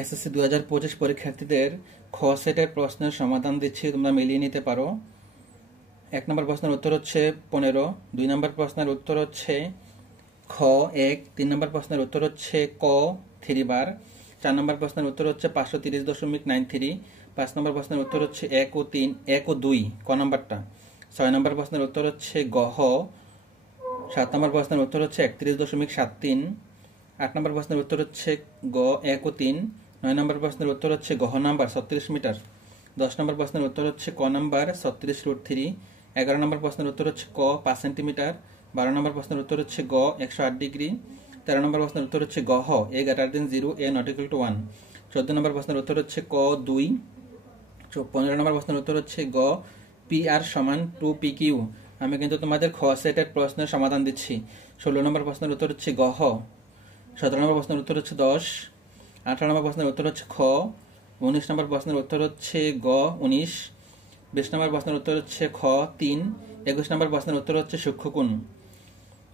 SSC 2025 পরীক্ষার্থীদের খ সেটের প্রশ্নের সমাধান দিচ্ছি, তোমরা মিলিয়ে নিতে পারো। 1 নম্বর প্রশ্নের উত্তর হচ্ছে 15, 2 নম্বর প্রশ্নের উত্তর হচ্ছে খ 1, 3 নম্বর প্রশ্নের উত্তর হচ্ছে ক 3 বার, 4 নম্বর প্রশ্নের উত্তর হচ্ছে 530.93, 5 নম্বর প্রশ্নের উত্তর হচ্ছে 1 ও 2 ক নম্বরটা, 6 নম্বর প্রশ্নের উত্তর হচ্ছে গহ, 7 নম্বর প্রশ্নের উত্তর হচ্ছে 31.73, 8 নম্বর প্রশ্নের উত্তর হচ্ছে গ 1 ও 3, 9 নম্বর প্রশ্নের উত্তর হচ্ছে গহ নাম্বার 36 মিটার, 10 নম্বর প্রশ্নের উত্তর হচ্ছে ক নাম্বার 36√3, 11 নম্বর প্রশ্নের উত্তর হচ্ছে ক 5 সেন্টিমিটার, 12 নম্বর প্রশ্নের উত্তর হচ্ছে গ 108 ডিগ্রি, 13 নম্বর প্রশ্নের উত্তর হচ্ছে গহ a greater than 0 a not equal to 1, 14 নম্বর প্রশ্নের উত্তর হচ্ছে ক 2, 15 নম্বর প্রশ্নের উত্তর হচ্ছে গ পি আর সমান 2pq। আমি কিন্তু তোমাদের খ সেটের প্রশ্নের সমাধান দিচ্ছি। 16 নম্বর প্রশ্নের উত্তর হচ্ছে গহ, 17 নম্বর প্রশ্নের উত্তর হচ্ছে 10, 18 নম্বর প্রশ্নের উত্তর হচ্ছে খ, 19 নম্বর প্রশ্নের উত্তর হচ্ছে গ 19, 20 নম্বর প্রশ্নের উত্তর হচ্ছে খ 3, 21 নম্বর প্রশ্নের উত্তর হচ্ছে সূক্ষ্মকোণ,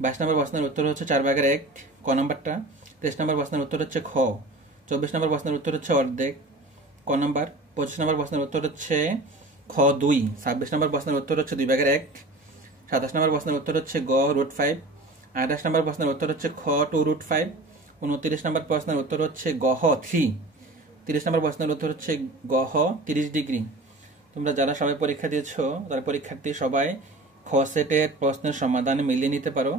22 নম্বর প্রশ্নের উত্তর হচ্ছে 4/1 ক নম্বরটা, 23 নম্বর প্রশ্নের উত্তর হচ্ছে খ, 24 নম্বর প্রশ্নের উত্তর হচ্ছে অর্ধেক ক নম্বর, 25 নম্বর প্রশ্নের উত্তর হচ্ছে খ 2, 26 নম্বর প্রশ্নের উত্তর হচ্ছে 2/1, 27 নম্বর প্রশ্নের উত্তর হচ্ছে গ √5, 28 নম্বর প্রশ্নের উত্তর হচ্ছে খ 2√5, 29 নম্বর প্রশ্নের উত্তর হচ্ছে গহ 3, 30 নম্বর প্রশ্নের উত্তর হচ্ছে গহ 30 ডিগ্রি। তোমরা যারা সবাই পরীক্ষা দিয়েছো তারা পরীক্ষার্থী সবাই খ সেটের প্রশ্নের সমাধান মিলিয়ে নিতে পারো।